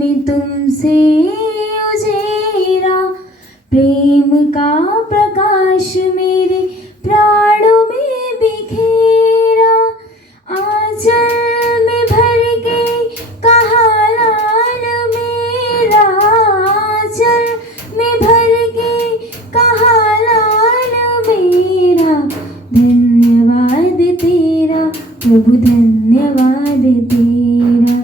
में तुमसे उजेरा, प्रेम का प्रकाश मेरे प्राणों में बिखेरा। आंचल में भर के कहा लाल मेरा, आंचल में भर के कहा लाल मेरा। धन्यवाद तेरा प्रभु, धन्यवाद तेरा,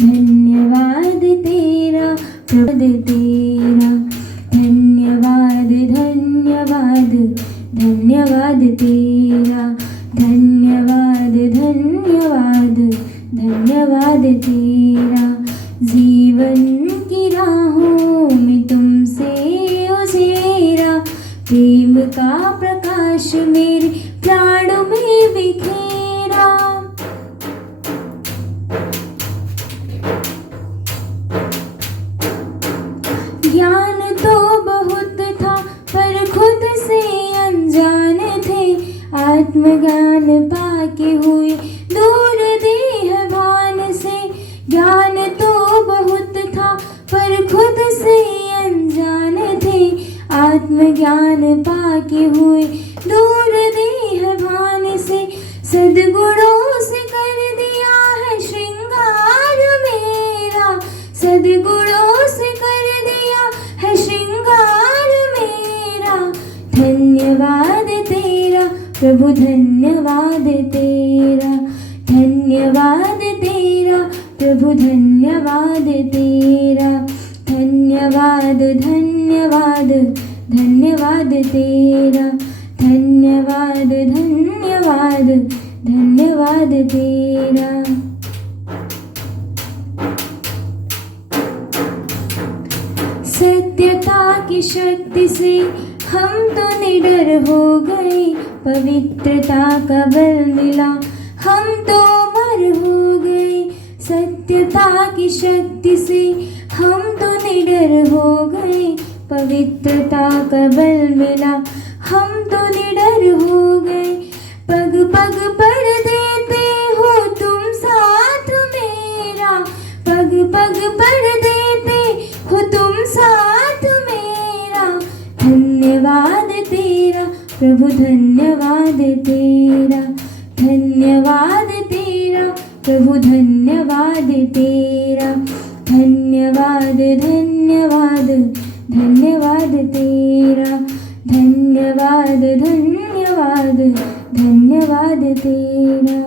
धन्यवाद तेरा प्रभु तेरा। धन्यवाद धन्यवाद धन्यवाद तेरा, धन्यवाद धन्यवाद धन्यवाद तेरा। जीवन की राहों में तुमसे उजेरा, प्रेम का प्रकाश मेरे प्राणों में बिखेरा। ज्ञान तो बहुत था पर खुद से अनजान थे, आत्मज्ञान पाके हुए दूर देहभान से। ज्ञान तो बहुत था पर खुद से अनजान थे, आत्मज्ञान पाके हुए दूर देहभान से। सद्गुणों से कर दिया है श्रृंगार मेरा, सद्गुणों से कर दिया है श्रृंगार मेरा। धन्यवाद तेरा प्रभु, धन्यवाद तेरा, धन्यवाद तेरा प्रभु, धन्यवाद तेरा। धन्यवाद धन्यवाद धन्यवाद तेरा, धन्यवाद धन्यवाद धन्यवाद तेरा। सत्यता की शक्ति से हम तो निडर हो गए, पवित्रता का बल मिला हम तो अमर हो गए। सत्यता की शक्ति से हम तो निडर हो गए, पवित्रता का बल मिला हम तो निडर हो गए। पग पग पर देते हो तुम साथ मेरा, पग पग पर देते हो तुम साथ मेरा। धन्यवाद तेरा प्रभु, धन्यवाद तेरा, धन्यवाद तेरा प्रभु, धन्यवाद तेरा। धन्यवाद धन्यवाद धन्यवाद तेरा, धन्यवाद धन्यवाद धन्यवाद तेरा।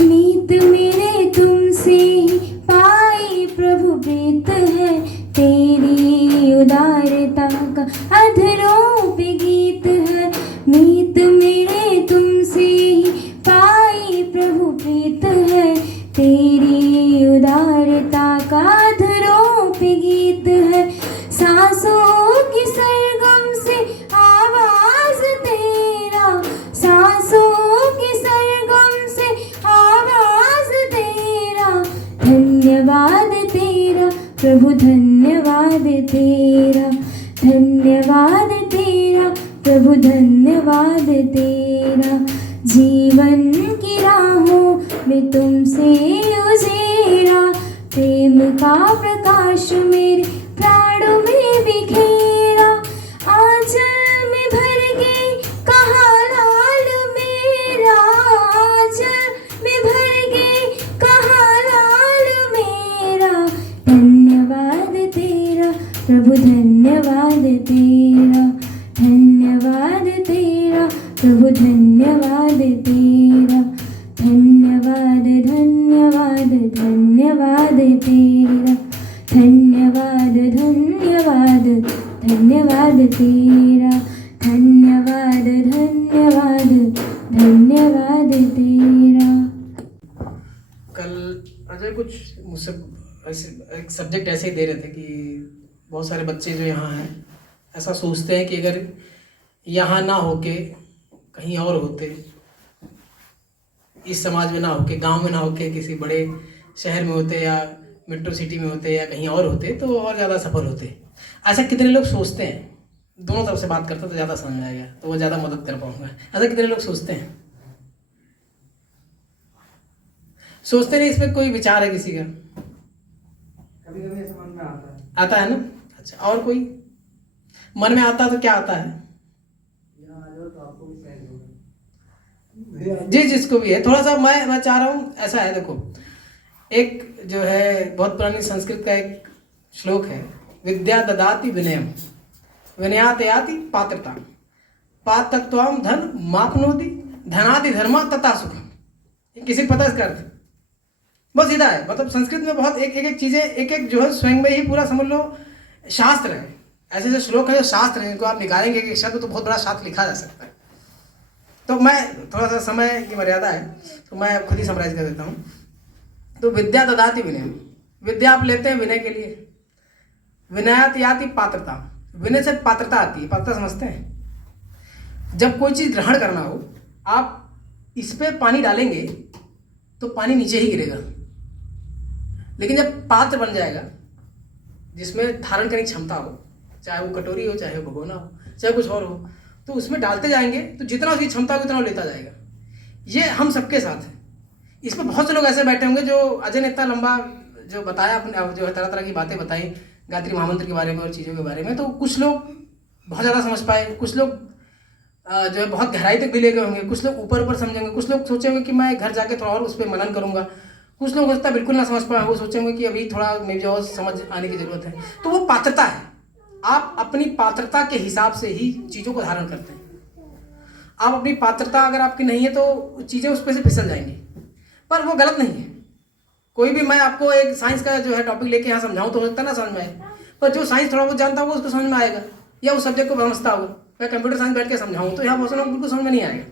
मीत मेरे तुमसे पाई प्रभु प्रीत है, तेरी उदारता का अधरों पे गीत है। मीत मेरे तुमसे पाई प्रभु प्रीत है, तेरी उदारता का अधरों पे गीत है। सांसों की सरगम से आवाज तेरा, सांसों की सरगम से आवाज तेरा। धन्यवाद तेरा प्रभु, धन्यवाद तेरा, धन्यवाद तेरा प्रभु, धन्यवाद तेरा। जीवन की राहों में तुमसे उजेरा, प्रेम का प्रकाश मेरे प्राणों में बिखेरा। आंचल में भर के कहा लाल मेरा, आंचल में भर के कहा लाल मेरा। धन्यवाद तेरा प्रभु, धन्यवाद तेरा, धन्यवाद तेरा प्रभु, धन्यवाद तेरा। धन्यवाद धन्यवाद धन्यवाद तेरा, धन्यवाद धन्यवाद धन्यवाद तेरा। धन्यवाद धन्यवाद धन्यवाद तेरा। कल अजय कुछ मुझसे ऐसे एक सब्जेक्ट ऐसे ही दे रहे थे कि बहुत सारे बच्चे जो यहाँ हैं ऐसा सोचते हैं कि अगर यहाँ ना होके कहीं और होते, इस समाज में ना होके, गांव में ना होके, किसी बड़े शहर में होते या मेट्रो सिटी में होते या कहीं और होते तो और ज़्यादा सफल होते। ऐसा कितने लोग सोचते हैं? दोनों तरफ से बात करते तो ज़्यादा समझ में आएगा, तो वो ज़्यादा मदद कर पाऊँगा। ऐसा कितने लोग सोचते हैं? सोचते नहीं, इस पर कोई विचार है किसी का? कभी कभी ऐसा मन में आता है। आता है ना? अच्छा, और कोई मन में आता है तो क्या आता है? यहाँ आ जाओ तो आपको भी सहज होगा। जी, जिसको भी है, थोड़ा सा मैं चाह रहा हूँ ऐसा है, देखो एक जो है बहुत पुरानी संस्कृत का एक श्लोक है, विद्या ददाति विनयम विनयात याति पात्रता पात्रत्वम धन मापनोति धनादि धर्म तथा सुखम। ये किसी को पता है इसका अर्थ? बहुत सीधा है, मतलब संस्कृत में बहुत एक एक चीजें एक एक जो है स्वयं में ही पूरा समझ लो शास्त्र है। ऐसे जो श्लोक है जो शास्त्र है, इनको आप निकालेंगे एक शब्द तो बहुत बड़ा शास्त्र लिखा जा सकता है। तो मैं थोड़ा सा समय की मर्यादा है तो मैं खुद ही समराइज कर देता हूँ। तो विद्या ददाति विनय, विद्या आप लेते हैं विनय के लिए, विनयात याति पात्रता, विनय से पात्रता आती है। पात्रता समझते हैं? जब कोई चीज़ ग्रहण करना हो, आप इस पे पानी डालेंगे तो पानी नीचे ही गिरेगा, लेकिन जब पात्र बन जाएगा जिसमें धारण करने की क्षमता हो, चाहे वो कटोरी हो, चाहे वो भगोना हो, चाहे कुछ और हो, तो उसमें डालते जाएंगे तो जितना उसकी क्षमता होगी उतना वो लेता जाएगा। ये हम सबके साथ है। इस पर बहुत से लोग ऐसे बैठे होंगे जो अजय ने इतना लंबा जो बताया, अपने जो है तरह तरह की बातें बताई गायत्री महामंत्र के बारे में और चीज़ों के बारे में, तो कुछ लोग बहुत ज़्यादा समझ पाए, कुछ लोग जो है बहुत गहराई तक भी ले गए होंगे, कुछ लोग ऊपर ऊपर समझेंगे, कुछ लोग सोचेंगे कि मैं घर जाके थोड़ा और उस पर मनन करूँगा, कुछ लोग होता बिल्कुल ना समझ पाए, वो सोचेंगे कि अभी थोड़ा मेरे जो समझ आने की ज़रूरत है। तो वो पात्रता है, आप अपनी पात्रता के हिसाब से ही चीज़ों को धारण करते हैं। आप अपनी पात्रता अगर आपकी नहीं है तो चीज़ें उस पर से फिसल जाएंगी, पर वो गलत नहीं है। कोई भी, मैं आपको एक साइंस का जो है टॉपिक लेके यहाँ समझाऊँ तो हो सकता है ना समझ में आए, पर जो साइंस थोड़ा बहुत जानता होगा उसको समझ में आएगा, या उस सब्जेक्ट को समझता होगा। मैं कंप्यूटर साइंस बैठ के समझाऊँ तो यहाँ बहुत लोग बिल्कुल समझ में नहीं आएगा।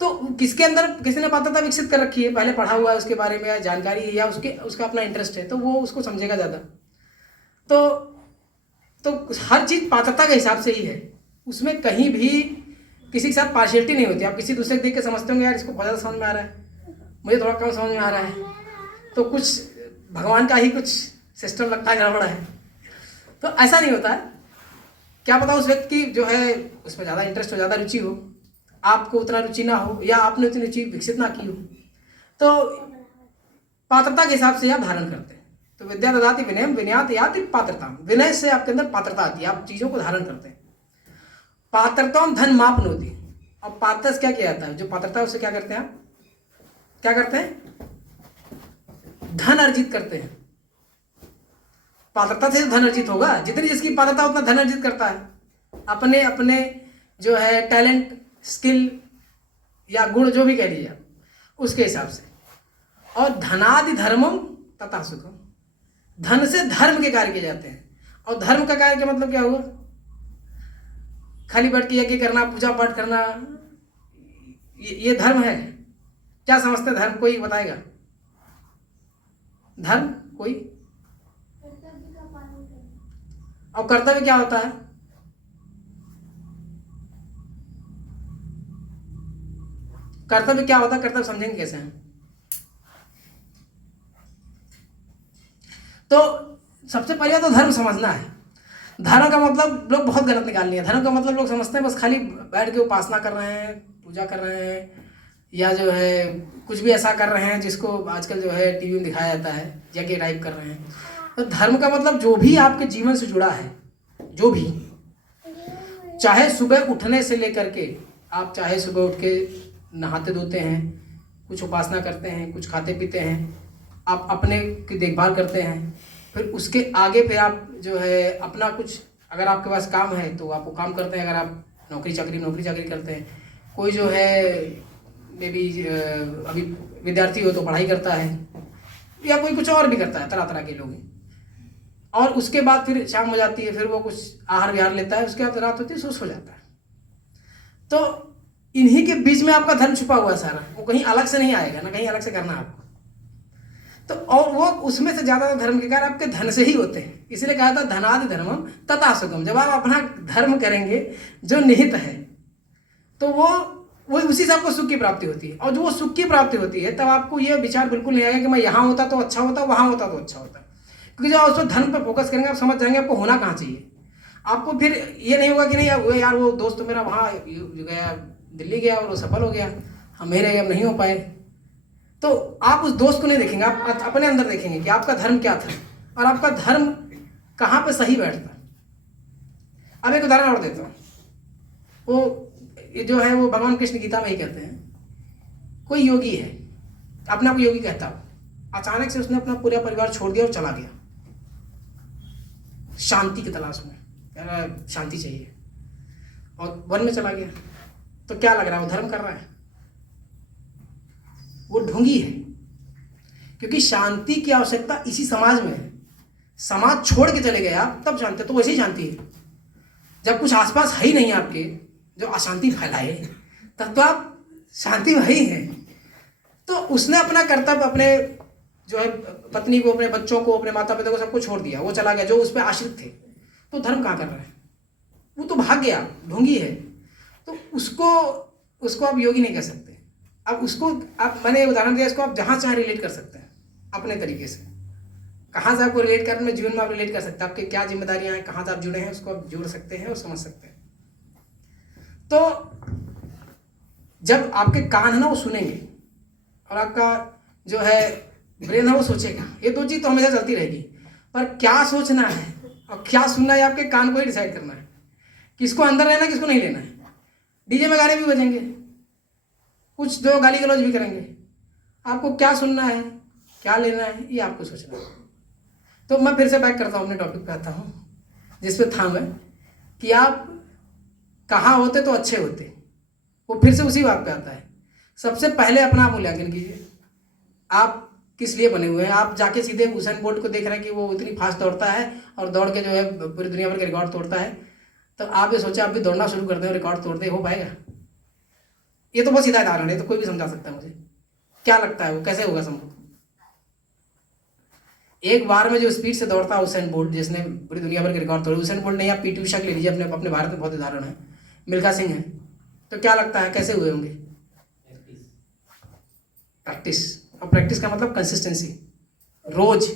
तो किसके अंदर किसी ने पात्रता विकसित कर रखी है, पहले पढ़ा हुआ है उसके बारे में, या जानकारी है, या उसका अपना इंटरेस्ट है, तो वो उसको समझेगा ज़्यादा। तो हर चीज़ पात्रता के हिसाब से ही है, उसमें कहीं भी किसी के साथ पार्शियलिटी नहीं होती। आप किसी दूसरे को देख के समझते होंगे यार इसको बहुत ज़्यादा समझ में आ रहा है, मुझे थोड़ा कम समझ में आ रहा है, तो कुछ भगवान का ही कुछ सिस्टम लगता है गड़बड़ है। तो ऐसा नहीं होता है। क्या पता उस व्यक्ति की जो है उसमें ज़्यादा इंटरेस्ट हो, ज़्यादा रुचि हो, आपको उतना रुचि ना हो, या आपने उतनी रुचि विकसित ना की हो। तो पात्रता के हिसाब से आप धारण करते हैं। तो विद्या ददाति विनयम विनयात याति पात्रता, विनय से आपके अंदर पात्रता आती है, आप चीज़ों को धारण करते हैं। पात्रता धन मापनोति, अब पात्रता से क्या किया जाता है? जो पात्रता है उससे क्या करते हैं? आप क्या करते हैं? धन अर्जित करते हैं। पात्रता से धन अर्जित होगा, जितनी जिसकी पात्रता उतना धन अर्जित करता है, अपने अपने जो है टैलेंट, स्किल या गुण जो भी कह लीजिए उसके हिसाब से। और धनादि धर्मम तथा सुखम, धन से धर्म के कार्य किए जाते हैं। और धर्म का कार्य का मतलब क्या हुआ? खाली बैठ के यज्ञ करना, पूजा पाठ करना, ये धर्म है? क्या समझते हैं धर्म? कोई बताएगा? धर्म कोई? और कर्तव्य क्या होता है? कर्तव्य क्या होता है? कर्तव्य समझेंगे कैसे हैं? तो सबसे पहले तो धर्म समझना है। धर्म का मतलब लोग बहुत गलत निकाल लिया। धर्म का मतलब लोग समझते हैं बस खाली बैठ के उपासना कर रहे हैं, पूजा कर रहे हैं, या जो है कुछ भी ऐसा कर रहे हैं जिसको आजकल जो है टीवी में दिखाया जाता है, यज्ञ टाइप कर रहे हैं। तो धर्म का मतलब जो भी आपके जीवन से जुड़ा है, जो भी, चाहे सुबह उठने से लेकर के, आप चाहे सुबह उठ के नहाते धोते हैं, कुछ उपासना करते हैं, कुछ खाते पीते हैं, आप अपने की देखभाल करते हैं, फिर उसके आगे फिर आप जो है अपना कुछ, अगर आपके पास काम है तो आप वो काम करते हैं, अगर आप नौकरी चाकरी करते हैं, कोई जो है मे बी अभी विद्यार्थी हो तो पढ़ाई करता है, या कोई कुछ और भी करता है, तरह तरह के लोग हैं। और उसके बाद फिर शाम हो जाती है, फिर वो कुछ आहार विहार लेता है, उसके बाद रात होती है, सुस्त हो जाता है। तो इन्हीं के बीच में आपका धर्म छुपा हुआ है सारा, वो कहीं अलग से नहीं आएगा, ना कहीं अलग से करना आपको। तो और वो उसमें से ज़्यादा धर्म के कार्य आपके धन से ही होते हैं। इसलिए कहा था धनादि धर्मम तथा सुखम। जब आप अपना धर्म करेंगे जो निहित है, तो वो उसी से आपको सुख की प्राप्ति होती है। और जो वो सुख की प्राप्ति होती है, तब आपको ये विचार बिल्कुल नहीं आएगा कि मैं यहाँ होता तो अच्छा होता, वहाँ होता तो अच्छा होता। क्योंकि जब आप उस पर धर्म पर फोकस करेंगे, आप समझ जाएंगे आपको होना कहाँ चाहिए। आपको फिर ये नहीं होगा कि नहीं यार वो दोस्त तो मेरा वहाँ गया, दिल्ली गया और वो सफल हो गया, हम मेरे हम नहीं हो पाए। तो आप उस दोस्त को नहीं देखेंगे, आप अपने अंदर देखेंगे कि आपका धर्म क्या था और आपका धर्म कहाँ पे सही बैठता। अब एक उदाहरण और देता हूँ। वो जो है वो भगवान कृष्ण गीता में ही कहते हैं, कोई योगी है, अपने आप को योगी कहता हो, अचानक से उसने अपना पूरा परिवार छोड़ दिया और चला गया शांति की तलाश में, कह रहा है शांति चाहिए, और वन में चला गया। तो क्या लग रहा है, वो धर्म कर रहा है? वो ढोंगी है, क्योंकि शांति की आवश्यकता इसी समाज में है। समाज छोड़ के चले गए आप, तब शांति, तो वैसे ही शांति है। जब कुछ आसपास है ही नहीं आपके जो अशांति फैलाए, तब तो आप शांति में ही हैं। तो उसने अपना कर्तव्य, अपने जो है पत्नी को, अपने बच्चों को, अपने माता पिता को, सबको छोड़ दिया, वो चला गया जो उस पर आश्रित थे। तो धर्म कहाँ कर रहा है? वो तो भाग गया, ढोंगी है। तो उसको आप योगी नहीं कह सकते। अब उसको आप, मैंने उदाहरण दिया, इसको आप जहाँ चाहे रिलेट कर सकते हैं अपने तरीके से। कहाँ से आपको रिलेट करने में, जीवन में आप रिलेट कर सकते हैं, आपके क्या जिम्मेदारियाँ हैं, कहाँ से आप जुड़े हैं, उसको आप जोड़ सकते हैं और समझ सकते हैं। तो जब आपके कान है ना वो सुनेंगे और आपका जो है ब्रेन है वो सोचेगा, ये दो चीज़ तो हमेशा चलती रहेगी। पर क्या सोचना है और क्या सुनना है, आपके कान को ही डिसाइड करना है, किसको अंदर रहना है, किसको नहीं लेना है। डीजे में गाने भी बजेंगे, कुछ जो गाली गलौज भी करेंगे, आपको क्या सुनना है, क्या लेना है, ये आपको सोचना है। तो मैं फिर से बैक करता हूँ, अपने टॉपिक पे आता हूँ जिस पे था मैं, कि आप कहाँ होते तो अच्छे होते। वो फिर से उसी बात पे आता है। सबसे पहले अपना मूल्यांकन कीजिए, आप किस लिए बने हुए हैं। आप जाके सीधे हुसैन बोल्ट को देख रहे हैं कि वो इतनी फास्ट दौड़ता है और दौड़ के जो है पूरी दुनिया भर के रिकॉर्ड तोड़ता है, तो आप ये सोचे आप भी दौड़ना शुरू कर दें और रिकॉर्ड तोड़ दे, हो पाएगा? ये तो बहुत सीधा उदाहरण है, तो कोई भी समझा सकता है। मुझे क्या लगता है वो कैसे होगा संभव? एक बार में जो स्पीड से दौड़ता है हुसैन बोल्ट, जिसने पूरी दुनिया भर के रिकॉर्ड तोड़े, हुसैन बोल्ट नहीं, आप पीटी उषा ले लीजिए, अपने भारत में बहुत उदाहरण है, मिल्खा सिंह है, तो क्या लगता है कैसे हुए होंगे? प्रैक्टिस। और प्रैक्टिस का मतलब कंसिस्टेंसी, रोज।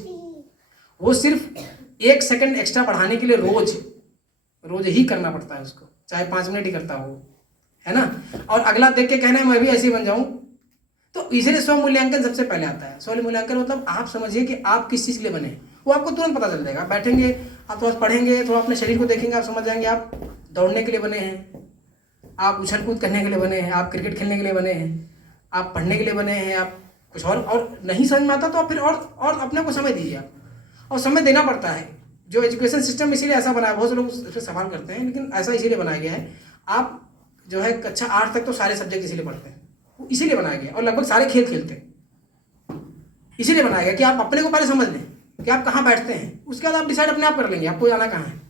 वो सिर्फ 1 सेकंड एक्स्ट्रा बढ़ाने के लिए रोज ही करना पड़ता है उसको, चाहे 5 मिनट ही करता हो, है ना। और अगला देख के कहना है मैं भी ऐसे ही बन जाऊं, तो इसीलिए स्व मूल्यांकन सबसे पहले आता है। स्व मूल्यांकन मतलब आप समझिए कि आप किस चीज़ के लिए बने, वो आपको तुरंत पता चल जाएगा। आप बैठेंगे, आप थोड़ा पढ़ेंगे, थोड़ा अपने शरीर को देखेंगे, आप समझ जाएंगे आप दौड़ने के लिए बने हैं, आप उछल कूद करने के लिए बने हैं, आप क्रिकेट खेलने के लिए बने हैं, आप पढ़ने के लिए बने हैं, आप कुछ और नहीं समझ में आता तो आप फिर और अपने को समय दीजिए आप, और समय देना पड़ता है। जो एजुकेशन सिस्टम इसीलिए ऐसा बना है, बहुत से लोग उस पर सवाल करते हैं, लेकिन ऐसा इसीलिए बनाया गया है। आप जो है कक्षा 8 तक तो सारे सब्जेक्ट इसीलिए पढ़ते हैं, वो इसीलिए बनाया गया, और लगभग सारे खेल खेलते हैं इसीलिए बनाया गया कि आप अपने को पहले समझ लें कि आप कहाँ बैठते हैं, उसके बाद आप डिसाइड अपने आप कर लेंगे आपको जाना कहाँ है।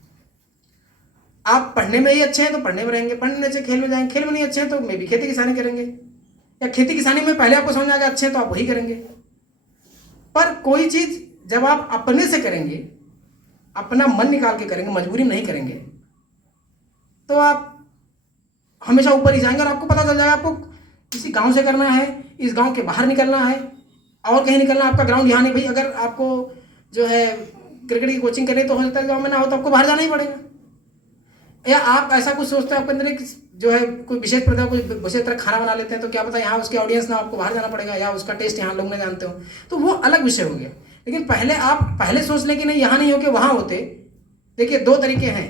आप पढ़ने में ही अच्छे हैं तो पढ़ने में रहेंगे, पढ़ने में अच्छे खेल में जाएंगे, खेल में नहीं अच्छे हैं तो मे भी खेती किसानी करेंगे, या खेती किसानी में पहले आपको समझ आ गया अच्छे हैं तो आप वही करेंगे। पर कोई चीज़ जब आप अपने से करेंगे, अपना मन निकाल के करेंगे, मजबूरी में नहीं करेंगे, तो आप हमेशा ऊपर ही जाएंगे। और आपको पता चल जाएगा आपको किसी गांव से करना है, इस गांव के बाहर निकलना है, और कहीं निकलना, आपका ग्राउंड यहाँ नहीं। भाई अगर आपको जो है क्रिकेट की कोचिंग करनी तो हो सकता है गाँव में ना हो, तो आपको बाहर जाना ही पड़ेगा। या आप ऐसा कुछ सोचते हैं आपके अंदर एक जो है कोई विशेष प्रकार, कोई विशेष तरह खाना बना लेते हैं, तो क्या पता यहाँ उसकी ऑडियंस ना, आपको बाहर जाना पड़ेगा, या उसका टेस्ट यहाँ लोग ना जानते हो, तो वो अलग विषय हो गया। लेकिन पहले आप पहले सोच लें कि नहीं यहाँ नहीं हो के वहाँ होते। देखिए 2 तरीके हैं,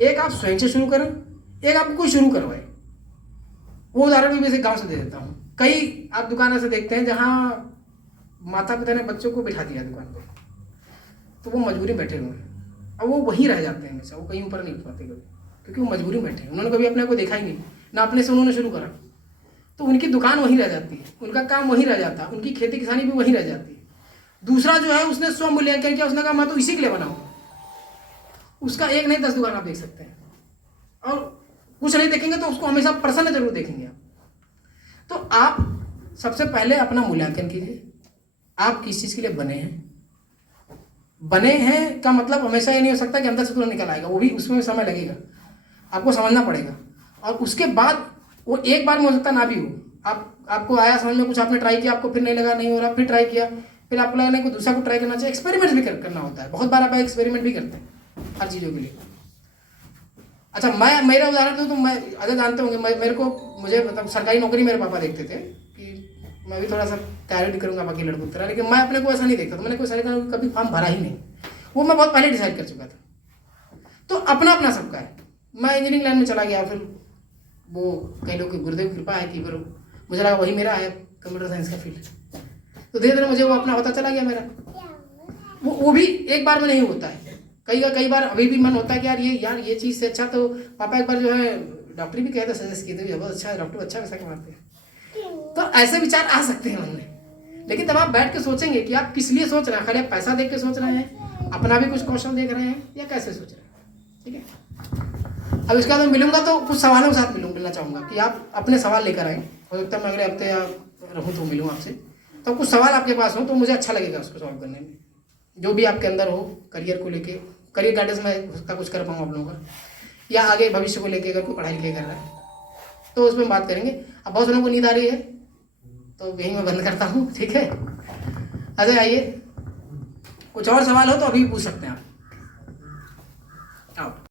एक आप स्वयं से शुरू करें, एक आपको कोई शुरू करवाए। वो उदाहरण भी मैं गाँव से दे देता हूँ। कई आप दुकान ऐसे देखते हैं जहाँ माता पिता ने बच्चों को बिठा दिया दुकान पर, तो वो मजबूरी बैठे हुए हैं, और वो वहीं रह जाते हैं हमेशा, वो कहीं ऊपर नहीं उठ पाते कभी, क्योंकि वो मजबूरी में बैठे हैं। उन्होंने कभी अपने को देखा ही नहीं, ना अपने से उन्होंने शुरू करा, तो उनकी दुकान वहीं रह जाती है, उनका काम वहीं रह जाता है, उनकी खेती किसानी भी वहीं रह जाती है। दूसरा जो है उसने स्व मूल्यांकन किया, उसने कहा मैं तो इसी के लिए बनाऊँ, उसका 1 नहीं 10 दुकान आप देख सकते हैं, और कुछ नहीं देखेंगे तो उसको हमेशा प्रसन्न जरूर देखेंगे आप। तो आप सबसे पहले अपना मूल्यांकन कीजिए, आप किस चीज़ के लिए बने हैं का मतलब हमेशा ये नहीं हो सकता कि अंदर से तुरंत निकल आएगा, वो भी उसमें समय लगेगा, आपको समझना पड़ेगा। और उसके बाद वो एक बार में हो सकता ना भी हो, आपको आया समझ में, कुछ आपने ट्राई किया, आपको फिर नहीं लगा, नहीं हो रहा, फिर ट्राई किया, फिर आपको लगा नहीं, कोई दूसरा को ट्राई करना चाहिए। एक्सपेरिमेंट भी करना होता है, बहुत बार आप एक्सपेरिमेंट भी करते हैं हर चीज़ों के लिए। अच्छा, मैं मेरा उदाहरण दूँ तो मैं अगर जानते होंगे, मुझे मतलब सरकारी नौकरी मेरे पापा देखते थे कि मैं भी थोड़ा सा तैयारी करूँगा बाकी लड़कों की तरह, लेकिन मैं अपने को ऐसा नहीं देखता। तो मैंने कोई सरकारी कभी फॉर्म भरा ही नहीं, वो मैं बहुत पहले डिसाइड कर चुका था। तो अपना अपना सबका है। मैं इंजीनियरिंग लाइन में चला गया, फिर वो कई लोग की गुरुदेव की कृपा है कि फिर मुझे लगा वही मेरा है, कंप्यूटर साइंस का फील्ड। तो धीरे धीरे मुझे वो अपना होता चला गया मेरा। वो भी एक बार में नहीं होता है, कई बार अभी भी मन होता है कि यार ये चीज़ से अच्छा तो पापा एक बार जो है डॉक्टरी भी कहते सजेस्ट किए थे, बहुत अच्छा है डॉक्टर, अच्छा पैसा कमाते हैं। तो ऐसे विचार आ सकते हैं मन में, लेकिन तब आप बैठ के सोचेंगे कि आप किस लिए सोच रहे हैं। खाली आप पैसा देख के सोच रहे हैं, अपना भी कुछ कौशल देख रहे हैं, या कैसे सोच रहे हैं। ठीक है, अब इसके बाद मैं मिलूंगा तो कुछ सवालों के साथ मिलना चाहूँगा कि आप अपने सवाल लेकर आएँ। हो सकता है मैं अगले हफ्ते या रहूँ तो मिलूँ आपसे, तो कुछ सवाल आपके पास हो तो मुझे अच्छा लगेगा उसको सॉल्व करने में। जो भी आपके अंदर हो करियर को लेके, करियर गाइडेंस में उसका कुछ कर पाऊँ आप लोगों का, या आगे भविष्य को लेके अगर कोई पढ़ाई लिखाई कर रहा है तो उसमें बात करेंगे। अब बहुत लोगों को नींद आ रही है तो यहीं मैं बंद करता हूँ। ठीक है, अजय आइए, कुछ और सवाल हो तो अभी पूछ सकते हैं आप।